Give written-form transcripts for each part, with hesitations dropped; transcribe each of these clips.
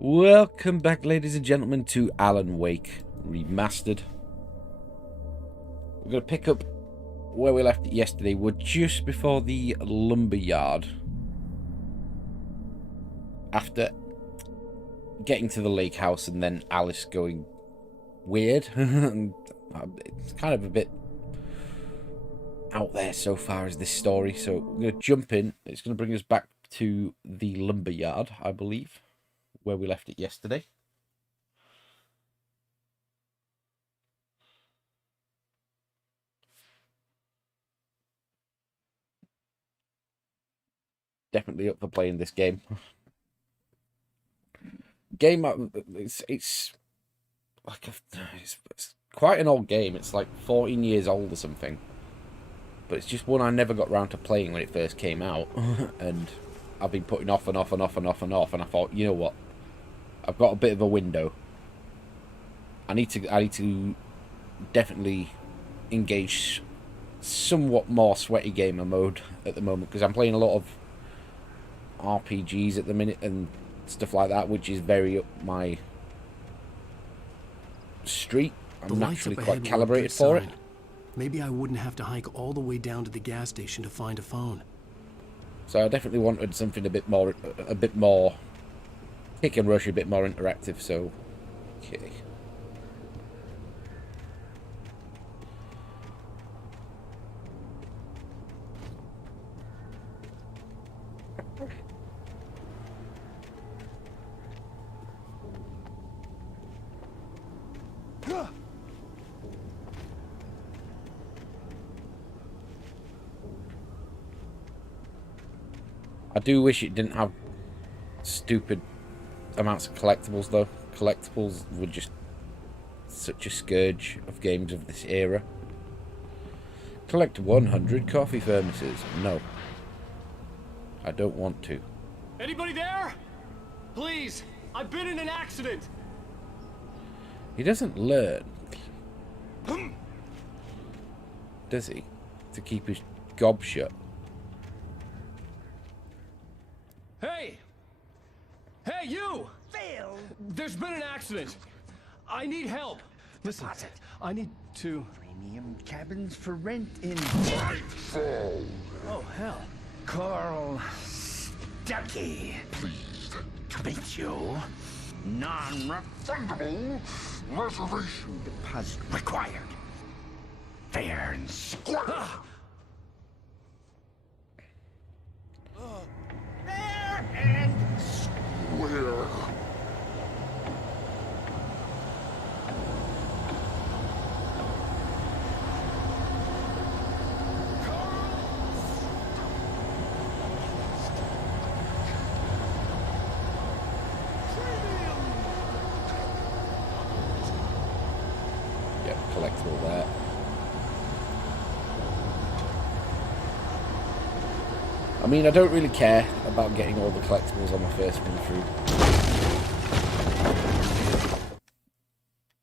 Welcome back, ladies and gentlemen, to Alan Wake Remastered. We're going to pick up where we left it yesterday. We're just before the lumberyard. After getting to the lake house and then Alice going weird. It's kind of a bit out there so far as this story. So we're going to jump in. It's going to bring us back to the lumberyard, I believe, where we left it yesterday. Definitely up for playing this game. It's like it's quite an old game. It's like 14 years old or something. But it's just one I never got round to playing when it first came out. And I've been putting off and off and off and off and off. And I thought, you know what? I've got a bit of a window. I need to definitely engage somewhat more sweaty gamer mode at the moment, because I'm playing a lot of RPGs at the minute and stuff like that, which is very up my street. I'm naturally quite calibrated for it. Maybe I wouldn't have to hike all the way down to the gas station to find a phone. So I definitely wanted something a bit more kick and rush, a bit more interactive. So, okay. I do wish it didn't have stupid amounts of collectibles, though. Collectibles were just such a scourge of games of this era. Collect 100 coffee thermoses. No. I don't want to. Anybody there? Please, I've been in an accident. He doesn't learn, does he? To keep his gob shut. Hey! Hey, you! Phil! There's been an accident. I need help. Listen, I need to... Premium cabins for rent in... Oh, hell. Carl Stucky. Pleased To meet you. Non-refundable reservation deposit required. Fair and square. Fair and where Yep, collectible there. I mean, I don't really care about getting all the collectibles on my first run through.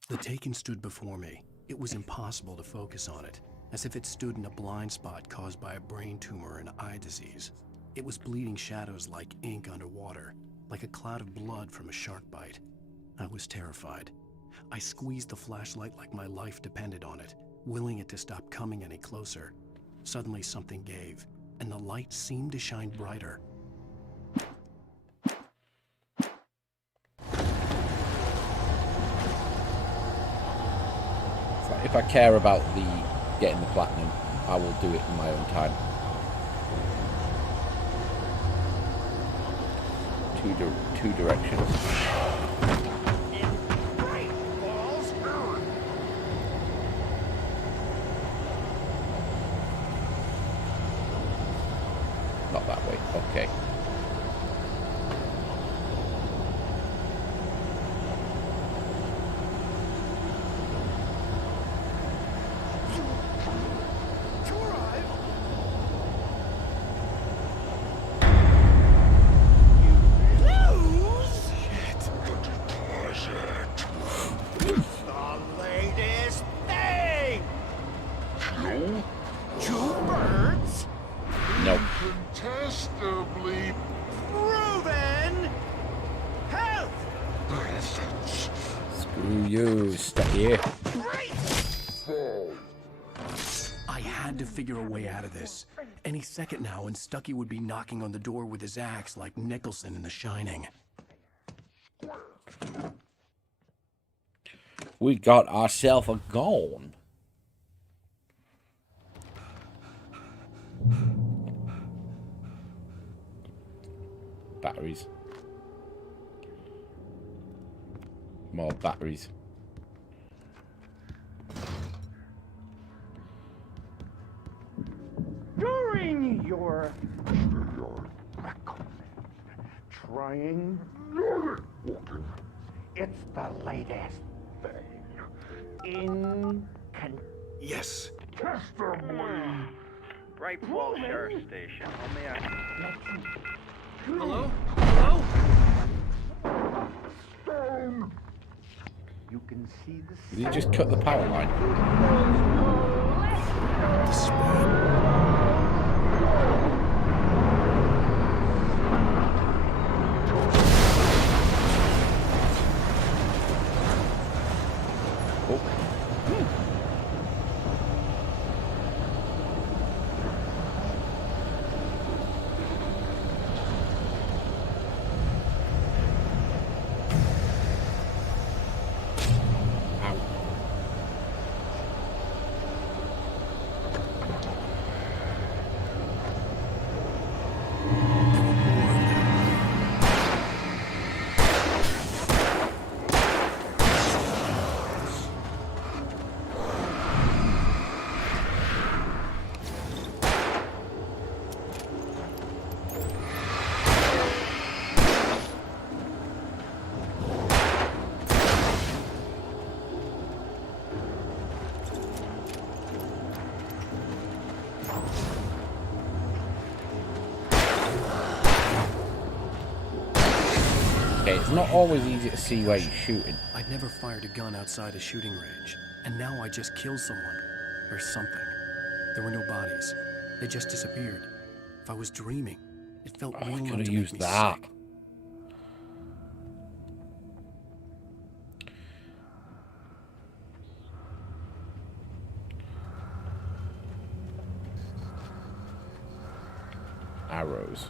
The Taken stood before me. It was impossible to focus on it, as if it stood in a blind spot caused by a brain tumor and eye disease. It was bleeding shadows like ink underwater, like a cloud of blood from a shark bite. I was terrified. I squeezed the flashlight like my life depended on it, willing it to stop coming any closer. Suddenly something gave, and the light seemed to shine brighter. So if I care about getting the platinum, I will do it in my own time. Two directions. Not that way. Okay. kill? two birds. Nope. Incontestably Screw you, Stucky. I had to figure a way out of this. Any second now, and Stucky would be knocking on the door with his axe like Nicholson in The Shining. We got ourselves a gone. Batteries. More batteries. During your trying, it's the latest thing in Yes. Bright Falls Sheriff Station. How may I... Hello? Hello? You can see the Did he just cut the power line? Okay, it's not always easy to see where you're shooting. I'd never fired a gun outside a shooting range, and now I just killed someone. Or something. There were no bodies. They just disappeared. If I was dreaming, it felt Oh, I real could enough have to make used me that. sick. Arrows.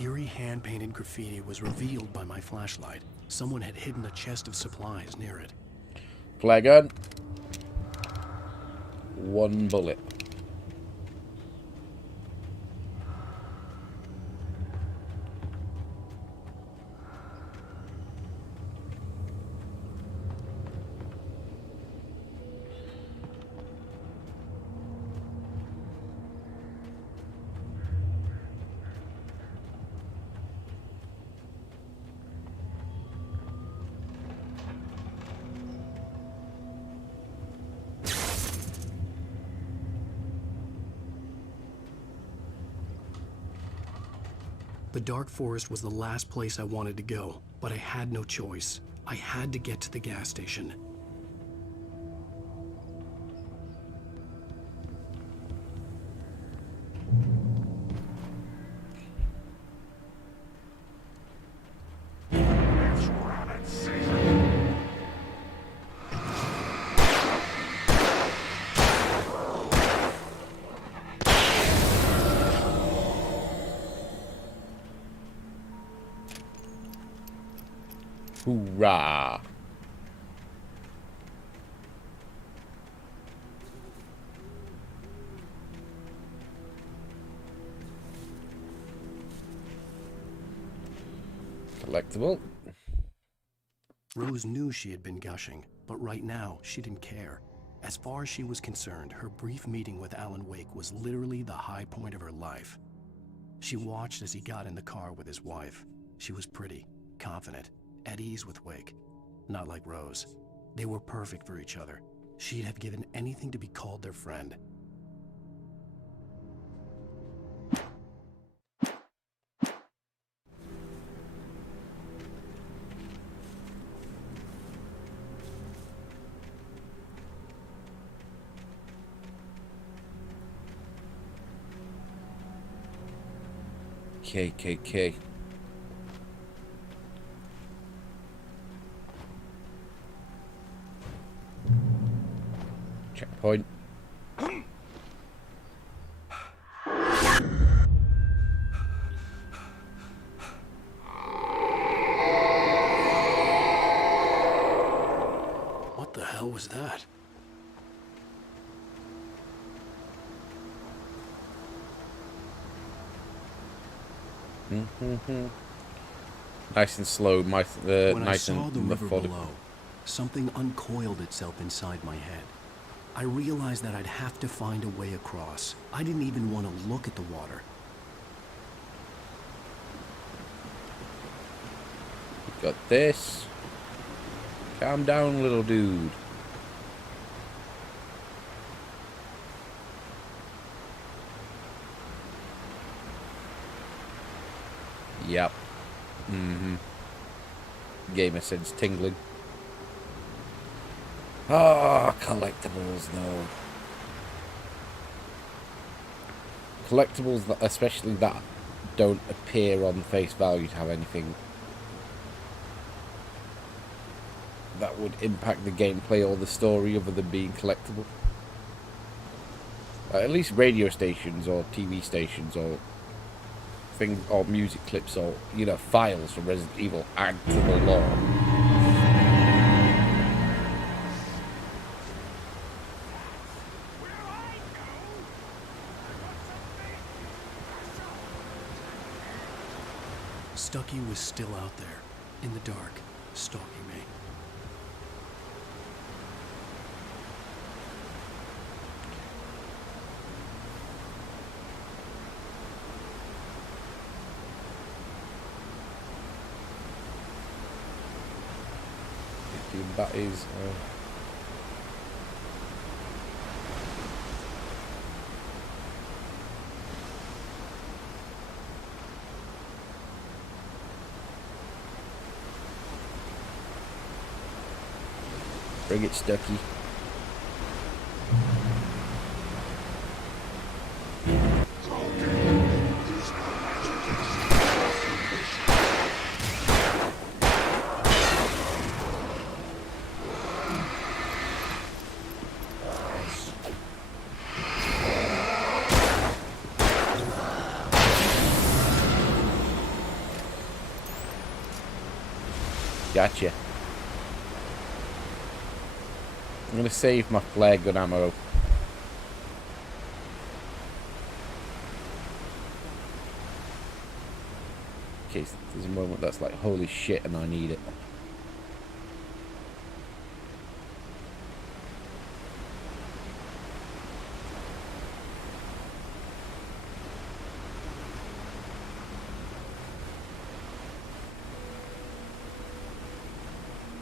Eerie hand-painted graffiti was revealed by my flashlight. Someone had hidden a chest of supplies near it. Flare gun. One bullet. The dark forest was the last place I wanted to go, but I had no choice. I had to get to the gas station. Hoorah! Collectible. Rose knew she had been gushing, but right now, she didn't care. As far as she was concerned, her brief meeting with Alan Wake was literally the high point of her life. She watched as he got in the car with his wife. She was pretty, confident, at ease with Wake. Not like Rose. They were perfect for each other. She'd have given anything to be called their friend. KKK. point. What the hell was that? Nice and slow, When I nice saw and the river methodical. below, something uncoiled itself inside my head. I realized that I'd have to find a way across. I didn't even want to look at the water. Got this. Calm down, little dude. Yep. Gamer sense tingling. Ah, collectibles, no. Collectibles, that, especially that don't appear on face value to have anything that would impact the gameplay or the story other than being collectible. At least radio stations or TV stations or things or music clips or, you know, files from Resident Evil add to the lore. Stucky was still out there, in the dark, stalking me. That is... Bring it, Stucky. Gotcha. I'm gonna save my flare gun ammo. In case there's a moment that's like, holy shit, and I need it.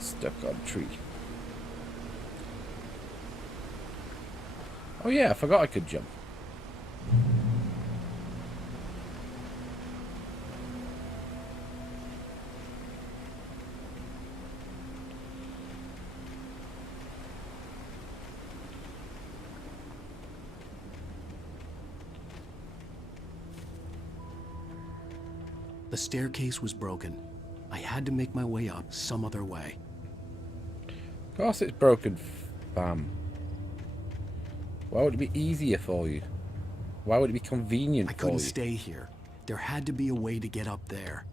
Stuck on tree. Oh yeah, I forgot I could jump. The staircase was broken. I had to make my way up some other way. Of course it's broken, fam. Why would it be easier for you? Why would it be convenient I for couldn't you? stay here. There had to be a way to get up there.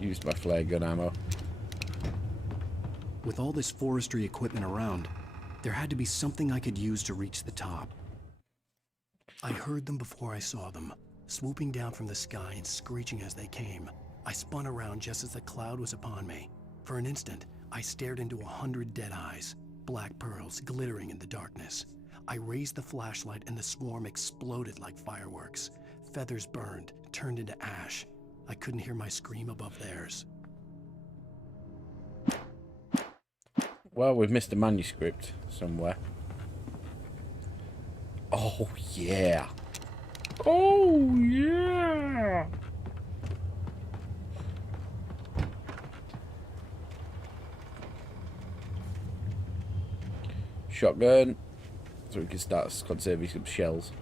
Used my flare gun ammo. With all this forestry equipment around, there had to be something I could use to reach the top. I heard them before I saw them. swooping down from the sky and screeching as they came. I spun around just as the cloud was upon me. For an instant, I stared into 100 dead eyes, black pearls glittering in the darkness. I raised the flashlight and the swarm exploded like fireworks. Feathers burned, turned into ash. I couldn't hear my scream above theirs. Well, we've missed a manuscript somewhere. Oh, yeah. Oh, yeah. Shotgun. So we can start conserving some shells.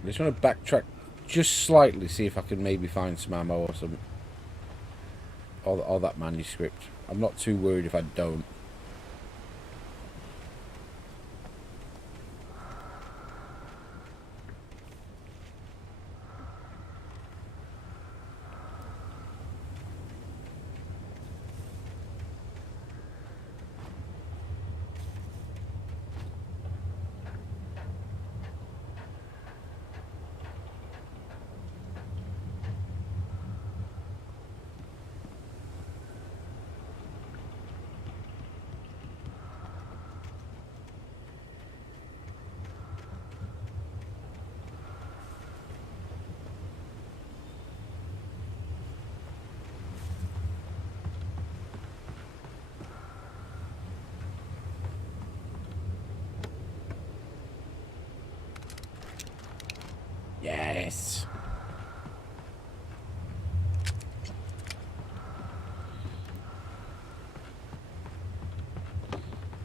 I just want to backtrack just slightly, see if I can maybe find some ammo or some, or that manuscript. I'm not too worried if I don't. Yes.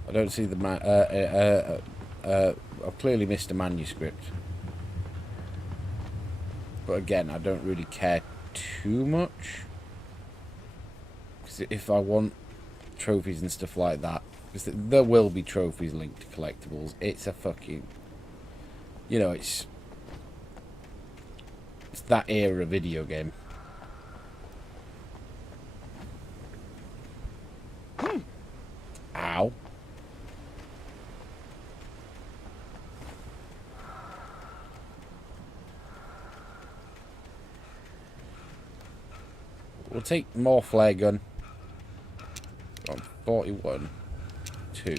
I don't see the I've clearly missed a manuscript. But again, I don't really care too much. Because if I want trophies and stuff like that, because there will be trophies linked to collectibles. It's a fucking, you know, it's that era video game. Ow. We'll take more flare gun. On 41. 2.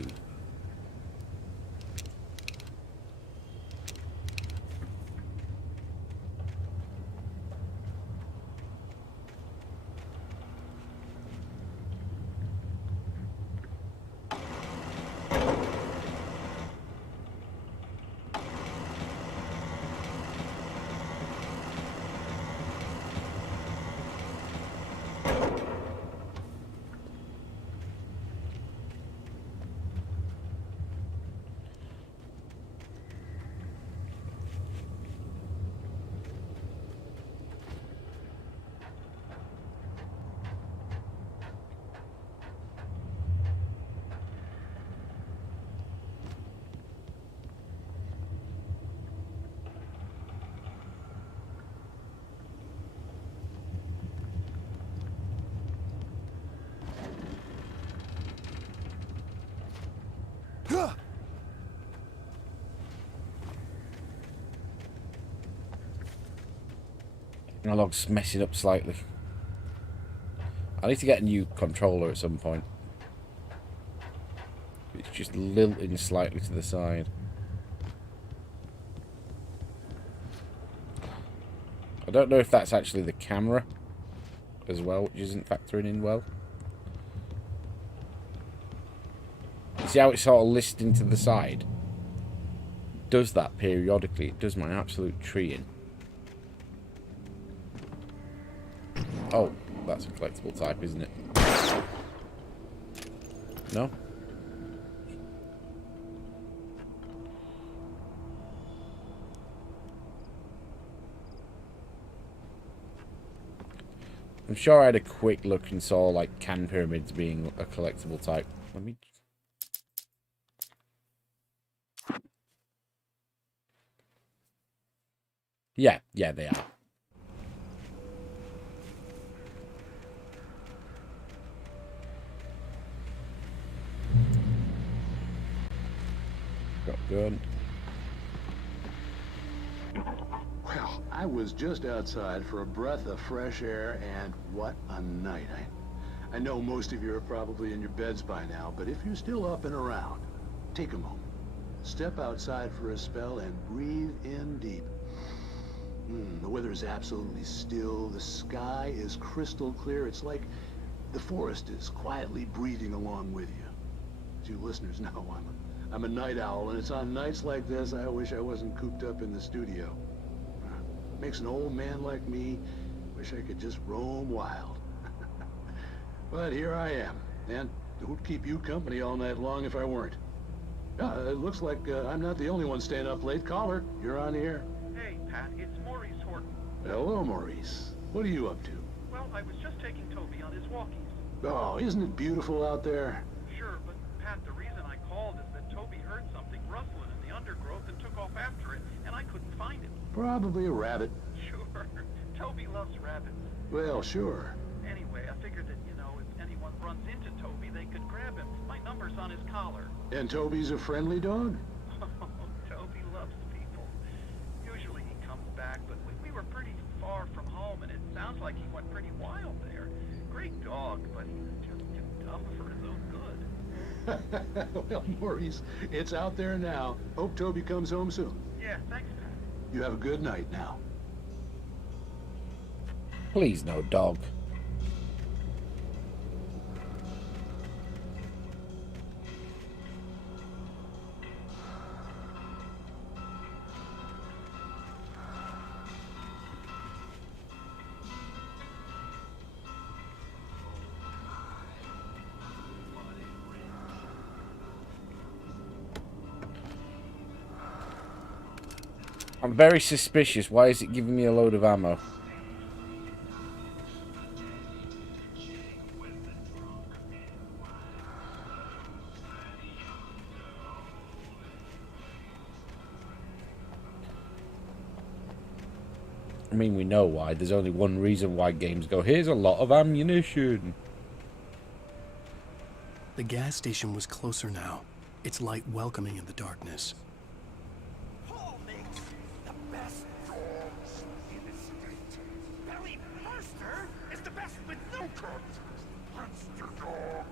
Analog's messing up slightly. I need to get a new controller at some point. It's just lilting slightly to the side. I don't know if that's actually the camera as well, which isn't factoring in well. You see how it's sort of listing to the side? It does that periodically. It does my absolute treeing. Oh, that's a collectible type, isn't it? No? I'm sure I had a quick look and saw, like, can pyramids being a collectible type. Let me... Yeah, they are. Got a gun. Well, I was just outside for a breath of fresh air, and what a night. I know most of you are probably in your beds by now, but if you're still up and around, take a moment. Step outside for a spell and breathe in deep. The weather is absolutely still. The sky is crystal clear. It's like the forest is quietly breathing along with you. As you listeners know, I'm a night owl, and it's on nights like this I wish I wasn't cooped up in the studio. Makes an old man like me wish I could just roam wild. But here I am, and who'd keep you company all night long if I weren't? It looks like I'm not the only one staying up late. Caller, you're on the air. Hey, Pat, it's Maurice Horton. Hello, Maurice. What are you up to? Well, I was just taking Toby on his walkies. Oh, isn't it beautiful out there? Sure, but Pat, the reason I called is that Toby heard something rustling in the undergrowth and took off after it, and I couldn't find it. Probably a rabbit. Sure. Toby loves rabbits. Well, sure. Anyway, I figured that, if anyone runs into Toby, they could grab him. My number's on his collar. And Toby's a friendly dog? Toby loves people. Usually he comes back, but we were pretty far from home, and it sounds like he went pretty wild there. Great dog, but he's just too dumb for his own good. Well, Maurice, it's out there now. Hope Toby comes home soon. Yeah, thanks, Pat. You have a good night now. Please, no dog. I'm very suspicious. Why is it giving me a load of ammo? I mean, we know why. There's only one reason why games go, here's a lot of ammunition. The gas station was closer now, its light welcoming in the darkness. Paul makes the best dogs in the state. Barry Mercer is the best with no cut. Monster Dog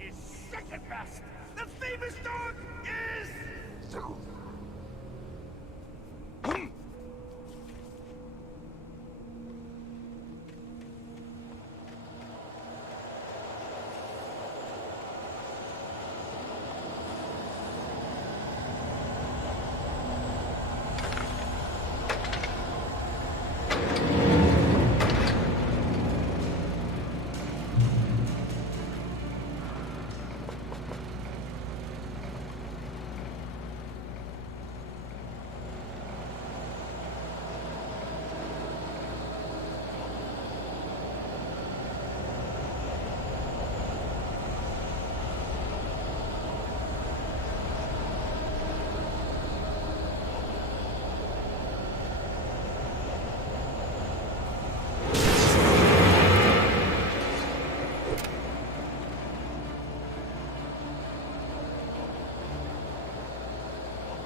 is second best. The famous dog is...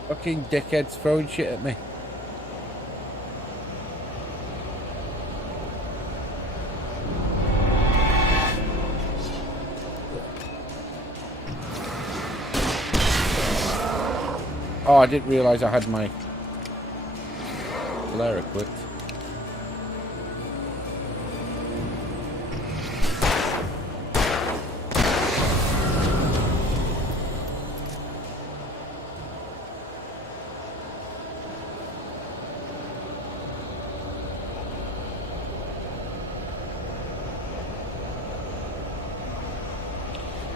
Fucking dickheads throwing shit at me. Oh, I didn't realise I had my flare equipped.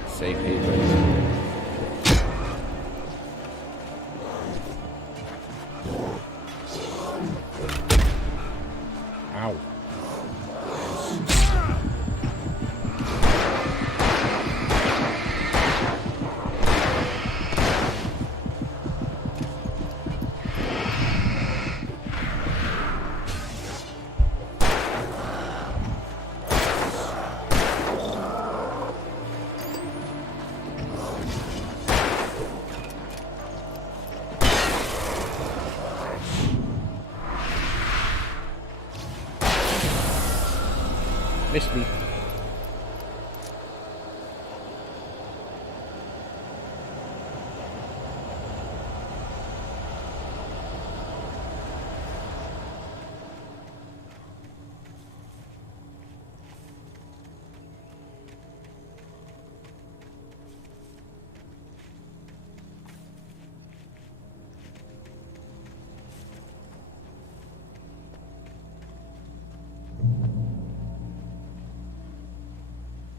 Safe haven. Missed me.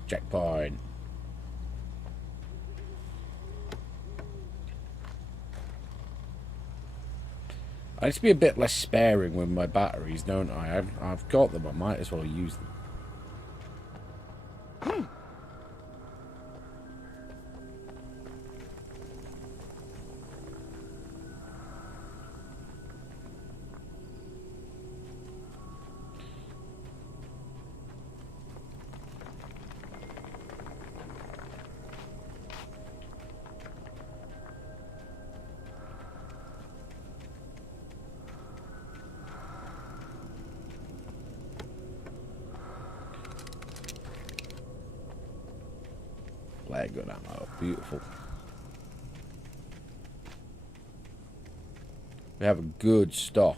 Checkpoint. I need to be a bit less sparing with my batteries, don't I? I've got them, I might as well use them. Flare gun ammo, beautiful. We have a good stock.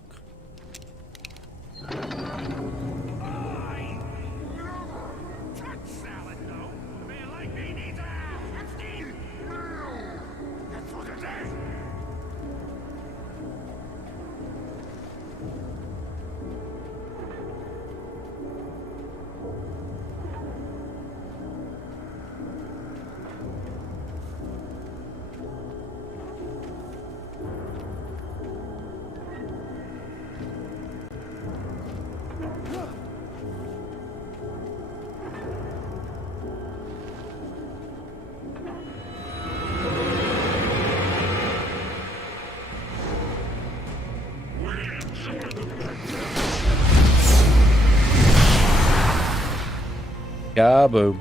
Kaboom.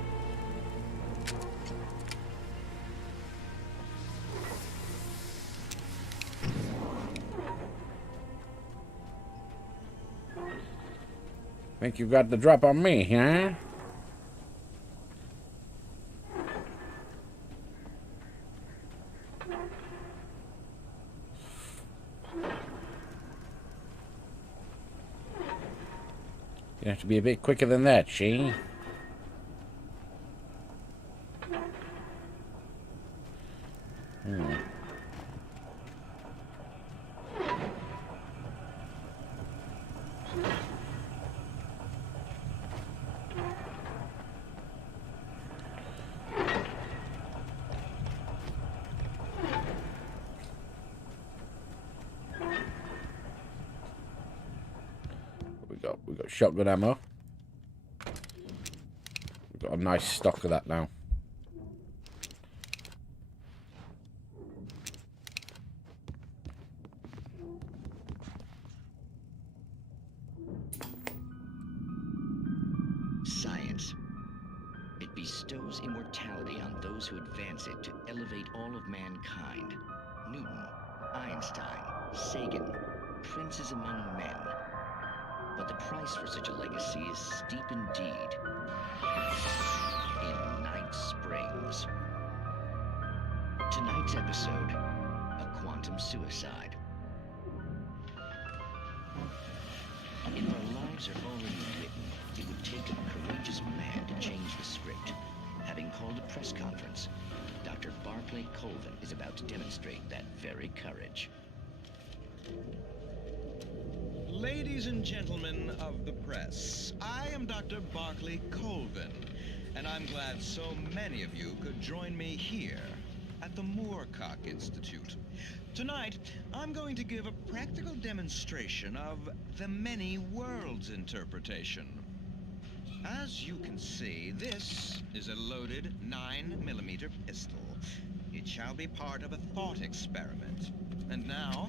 Think you got the drop on me, huh? You have to be a bit quicker than that, she. We got shotgun ammo. We've got a nice stock of that now. Science. It bestows immortality on those who advance it to elevate all of mankind. Newton, Einstein, Sagan, princes among men. But the price for such a legacy is steep indeed. In Night Springs. Tonight's episode, a quantum suicide. If our lives are already written, it would take a courageous man to change the script. Having called a press conference, Dr. Barclay Colvin is about to demonstrate that very courage. Ladies and gentlemen of the press, I am Dr. Barclay Colvin, and I'm glad so many of you could join me here at the Moorcock Institute. Tonight, I'm going to give a practical demonstration of the many worlds interpretation. As you can see, this is a loaded 9mm pistol. It shall be part of a thought experiment. And now,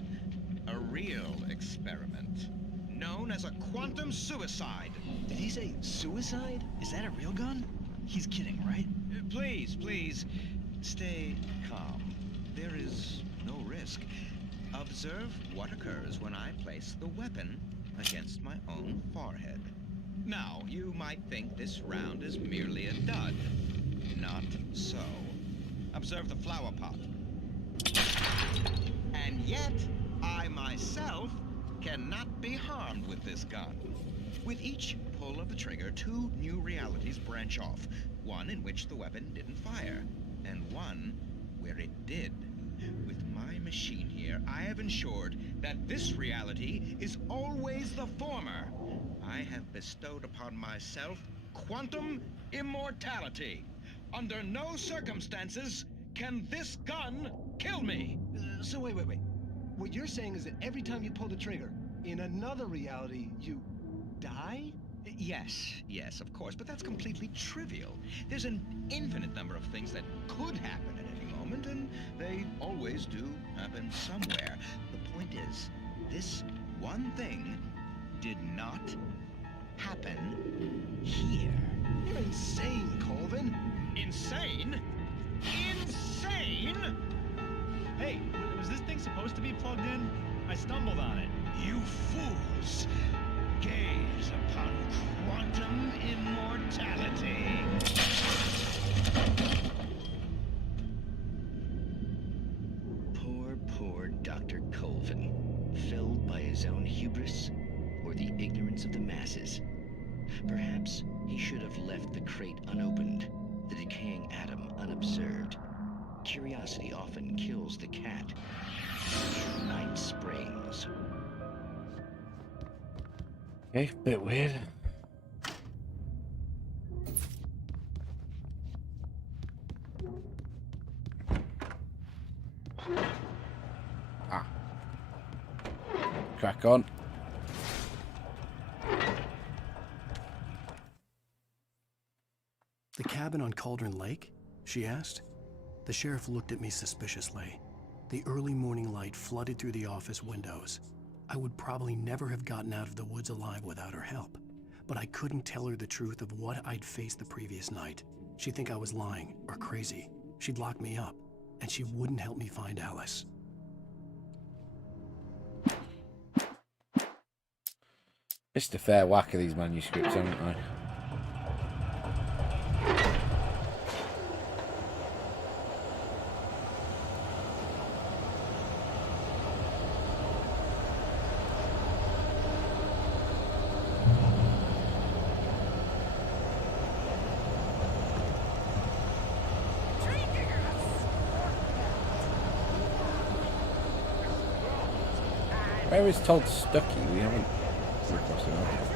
a real experiment, known as a quantum suicide. Did he say suicide? Is that a real gun? He's kidding, right? Please, stay calm. There is no risk. Observe what occurs when I place the weapon against my own forehead. Now, you might think this round is merely a dud. Not so. Observe the flower pot. And yet, I myself cannot be harmed with this gun. With each pull of the trigger, 2 new realities branch off. One in which the weapon didn't fire, and one where it did. With my machine here, I have ensured that this reality is always the former. I have bestowed upon myself quantum immortality. Under no circumstances can this gun kill me. So wait. What you're saying is that every time you pull the trigger, in another reality, you die? Yes, of course, but that's completely trivial. There's an infinite number of things that could happen at any moment, and they always do happen somewhere. The point is, this one thing did not happen here. You're insane, Colvin. Insane? Insane? Hey, was this thing supposed to be plugged in? I stumbled on it. You fools! Gaze upon quantum immortality. Poor Dr. Colvin, felled by his own hubris or the ignorance of the masses. Perhaps he should have left the crate unopened, the decaying atom unobserved. Curiosity often kills the cat. Night Springs. Okay, bit weird. Crack on. The cabin on Cauldron Lake? She asked. The sheriff looked at me suspiciously. The early morning light flooded through the office windows. I would probably never have gotten out of the woods alive without her help, but I couldn't tell her the truth of what I'd faced the previous night. She'd think I was lying or crazy. She'd lock me up, and she wouldn't help me find Alice. Missed a fair whack of these manuscripts, haven't I? Where is Todd Stucky? We haven't come across him, have we?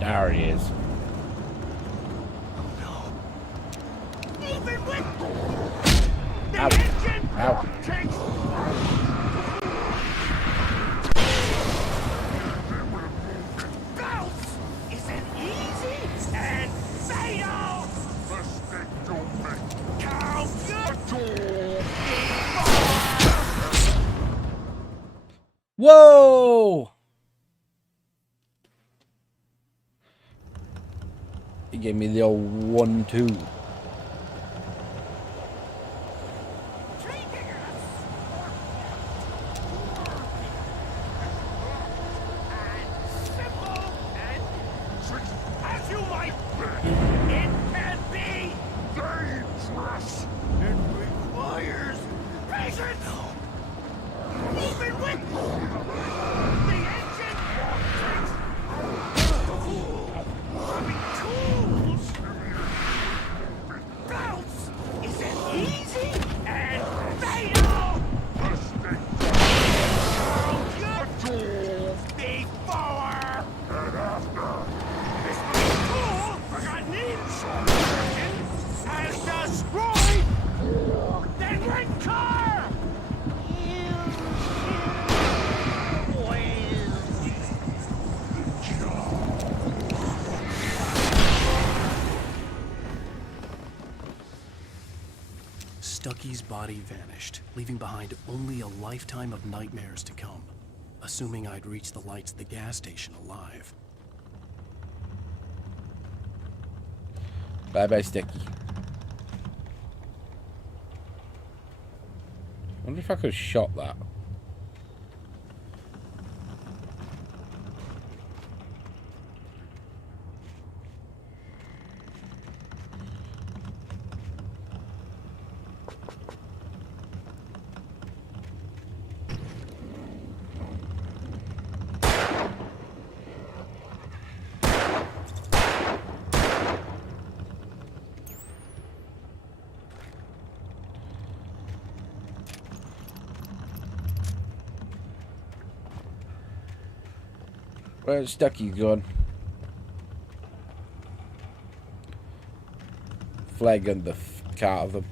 There he is. Ow. Ow. Bounce isn't easy and fatal! Mistake don't make. Carl Stucky! Whoa! He gave me the old 1-2. Stucky's body vanished, leaving behind only a lifetime of nightmares to come, assuming I'd reached the lights of the gas station alive. Bye-bye, Stucky. I wonder if I could have shot that. Where's Stucky gone? Flag on the cart of them.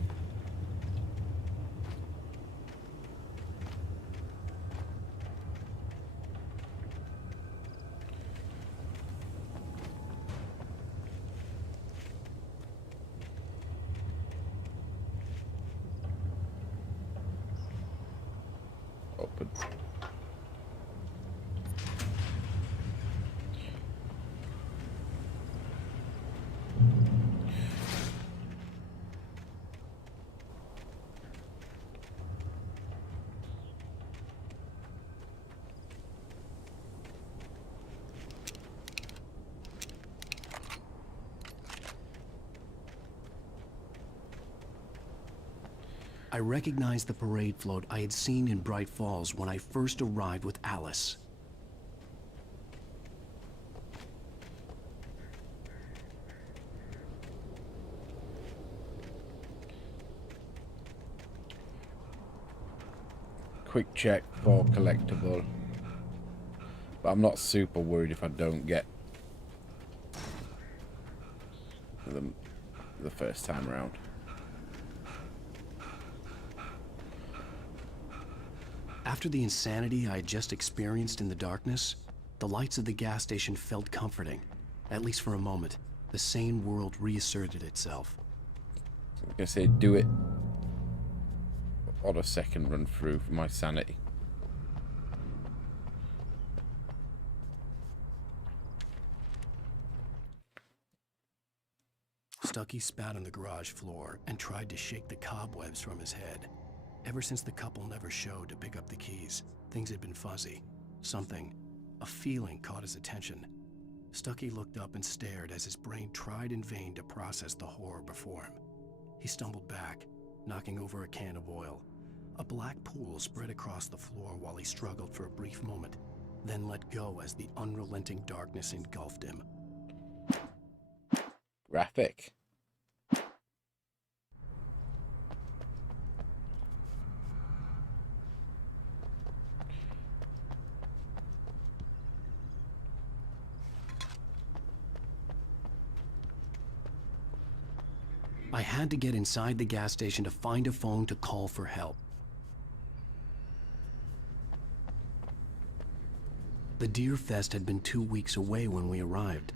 Open. I recognized the parade float I had seen in Bright Falls when I first arrived with Alice. Quick check for collectible. But I'm not super worried if I don't get them the first time around. After the insanity I had just experienced in the darkness, the lights of the gas station felt comforting. At least for a moment, the sane world reasserted itself. I'm gonna say do it on a second run through for my sanity. Stucky spat on the garage floor and tried to shake the cobwebs from his head. Ever since the couple never showed to pick up the keys, things had been fuzzy. Something, a feeling caught his attention. Stucky looked up and stared as his brain tried in vain to process the horror before him. He stumbled back, knocking over a can of oil. A black pool spread across the floor while he struggled for a brief moment, then let go as the unrelenting darkness engulfed him. Graphic. I had to get inside the gas station to find a phone to call for help. The Deer Fest had been 2 weeks away when we arrived.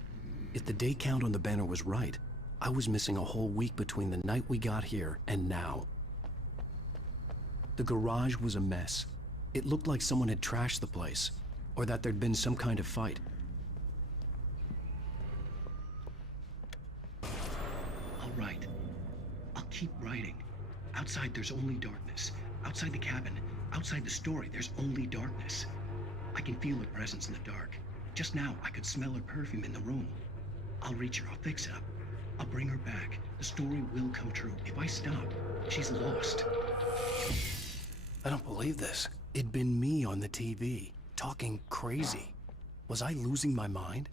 If the day count on the banner was right, I was missing a whole week between the night we got here and now. The garage was a mess. It looked like someone had trashed the place, or that there'd been some kind of fight. All right. I'll keep writing. Outside, there's only darkness. Outside the cabin, outside the story, there's only darkness. I can feel her presence in the dark. Just now, I could smell her perfume in the room. I'll reach her, I'll fix it up. I'll bring her back. The story will come true. If I stop, she's lost. I don't believe this. It'd been me on the TV, talking crazy. Was I losing my mind?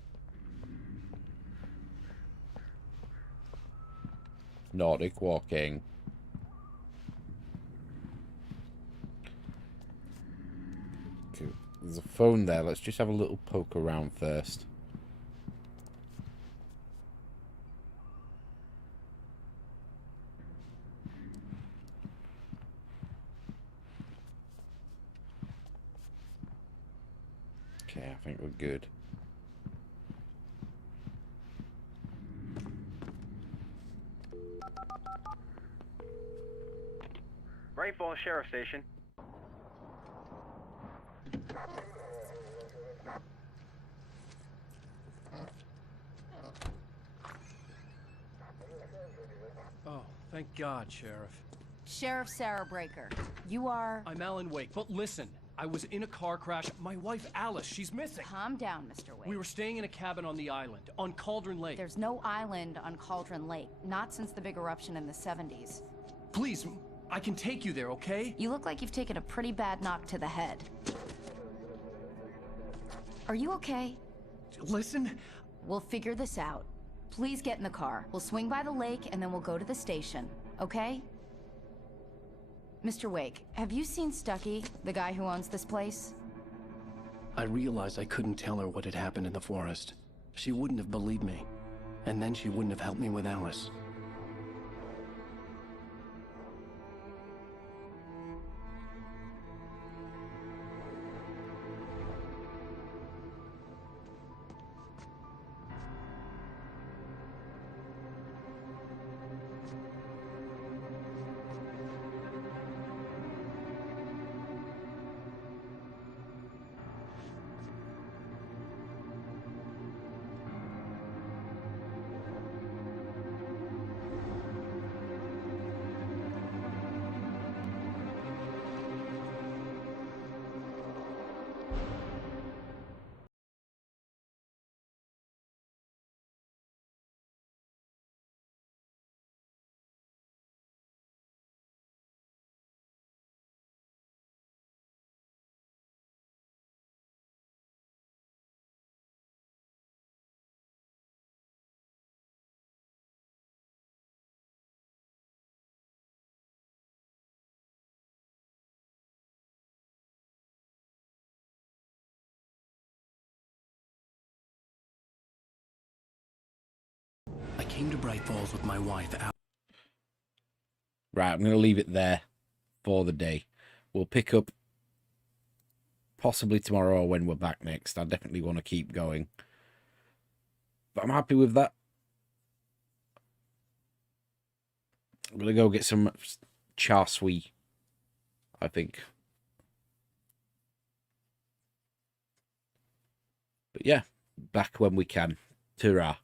Nordic walking. Okay, there's a phone there. Let's just have a little poke around first. Okay, I think we're good. Bright Falls Sheriff Station. Oh, thank God, Sheriff. Sheriff Sarah Breaker. You are... I'm Alan Wake, but listen. I was in a car crash. My wife, Alice, she's missing. Calm down, Mr. Wake. We were staying in a cabin on the island, on Cauldron Lake. There's no island on Cauldron Lake. Not since the big eruption in the 70s. Please, I can take you there, okay? You look like you've taken a pretty bad knock to the head. Are you okay? Listen. We'll figure this out. Please get in the car. We'll swing by the lake and then we'll go to the station, okay? Mr. Wake, have you seen Stucky, the guy who owns this place? I realized I couldn't tell her what had happened in the forest. She wouldn't have believed me. And then she wouldn't have helped me with Alice. I came to Bright Falls with my wife, Alice. Right, I'm going to leave it there for the day. We'll pick up possibly tomorrow or when we're back next. I definitely want to keep going. But I'm happy with that. I'm going to go get some shadowy, I think. But yeah, back when we can. Ta-ra.